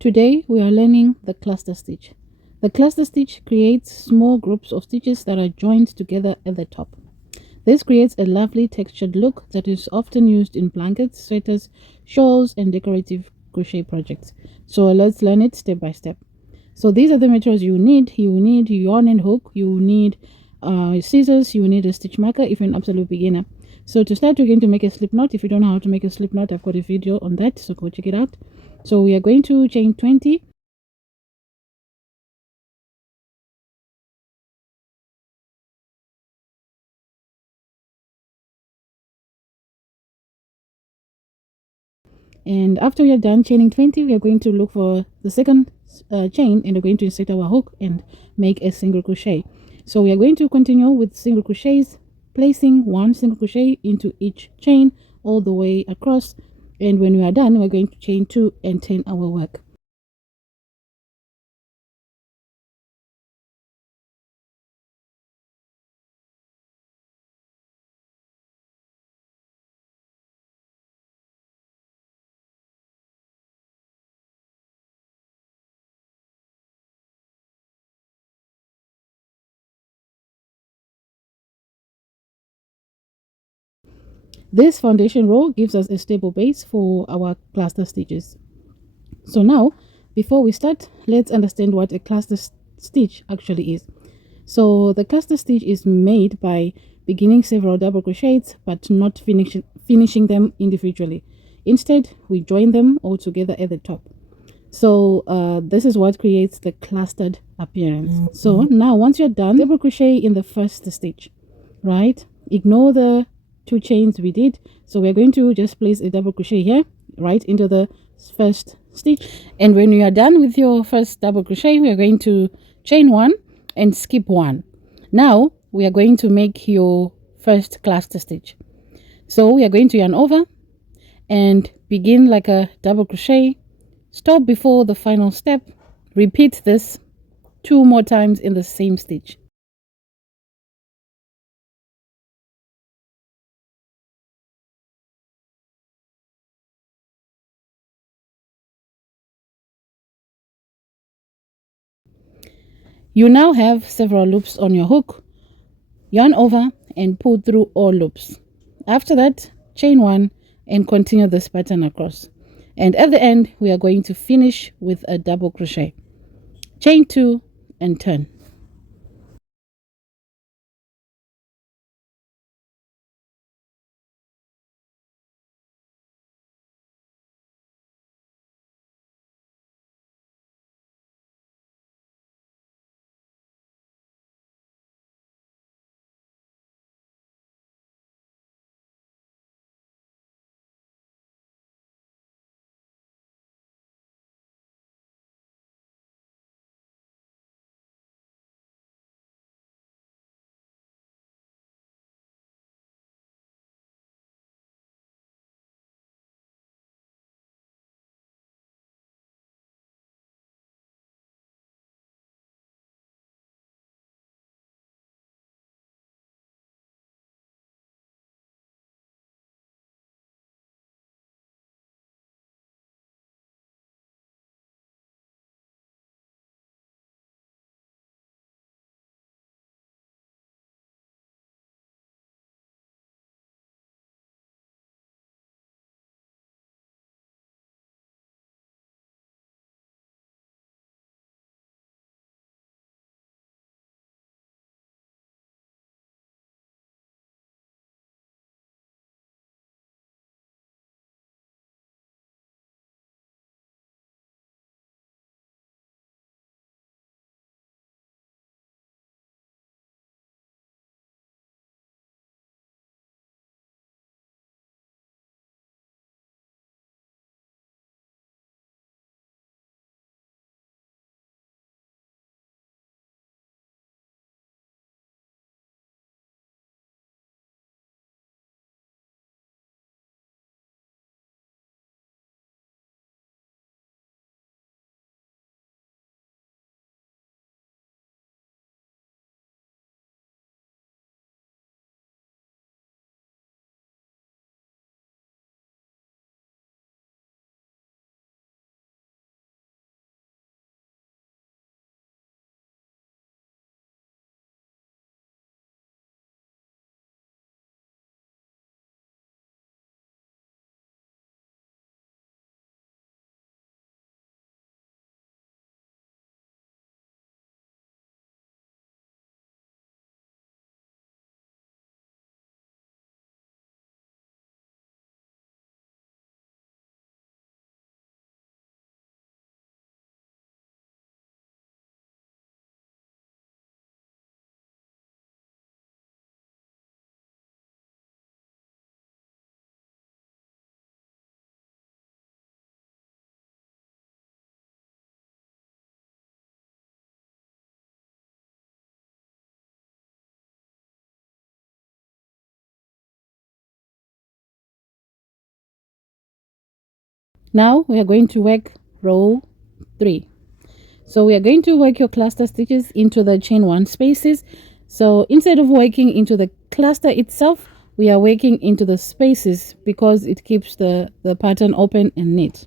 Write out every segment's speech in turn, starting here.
Today we are learning the cluster stitch. The cluster stitch creates small groups of stitches that are joined together at the top. This creates a lovely textured look that is often used in blankets, sweaters, shawls, and decorative crochet projects. So let's learn it step by step. So these are the materials you need. You need yarn and hook. You need scissors. You need a stitch marker if you're an absolute beginner. So to start, we're going to make a slip knot. If you don't know how to make a slip knot, I've got a video on that, so go check it out. So we are going to chain 20. And after we are done chaining 20, we are going to look for the second chain, and we're going to insert our hook and make a single crochet. So we are going to continue with single crochets, placing one single crochet into each chain all the way across. And when we are done, we're going to chain 2 and turn our work. This foundation row gives us a stable base for our cluster stitches. So now, before we start, let's understand what a cluster stitch actually is. So the cluster stitch is made by beginning several double crochets but not finishing them individually. Instead, we join them all together at the top. So this is what creates the clustered appearance. So now once you're done, double crochet in the first stitch, right? Ignore the 2 chains we did. So we're going to just place a double crochet here right into the first stitch. And when you are done with your first double crochet, we are going to chain 1 and skip 1. Now we are going to make your first cluster stitch. So we are going to yarn over and begin like a double crochet, stop before the final step, repeat this 2 more times in the same stitch. You now have several loops on your hook. Yarn over and pull through all loops. After that, chain 1 and continue this pattern across. And at the end, we are going to finish with a double crochet. Chain 2 and turn. Now we are going to work row 3. So we are going to work your cluster stitches into the chain 1 spaces. So instead of working into the cluster itself, we are working into the spaces because it keeps the pattern open and neat.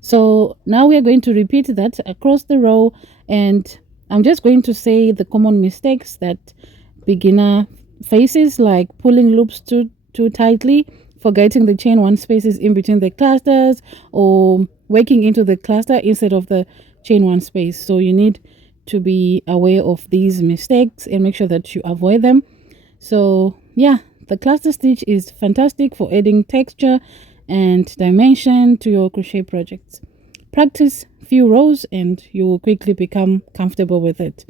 So now we are going to repeat that across the row, and I'm just going to say the common mistakes that beginner faces, like pulling loops too tightly, forgetting the chain 1 spaces in between the clusters, or working into the cluster instead of the chain 1 space. So you need to be aware of these mistakes and make sure that you avoid them. So yeah, the cluster stitch is fantastic for adding texture and dimension to your crochet projects. Practice few rows and you will quickly become comfortable with it.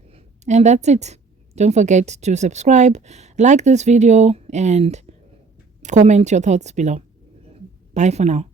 And that's it. Don't forget to subscribe, like this video, and comment your thoughts below. Bye for now.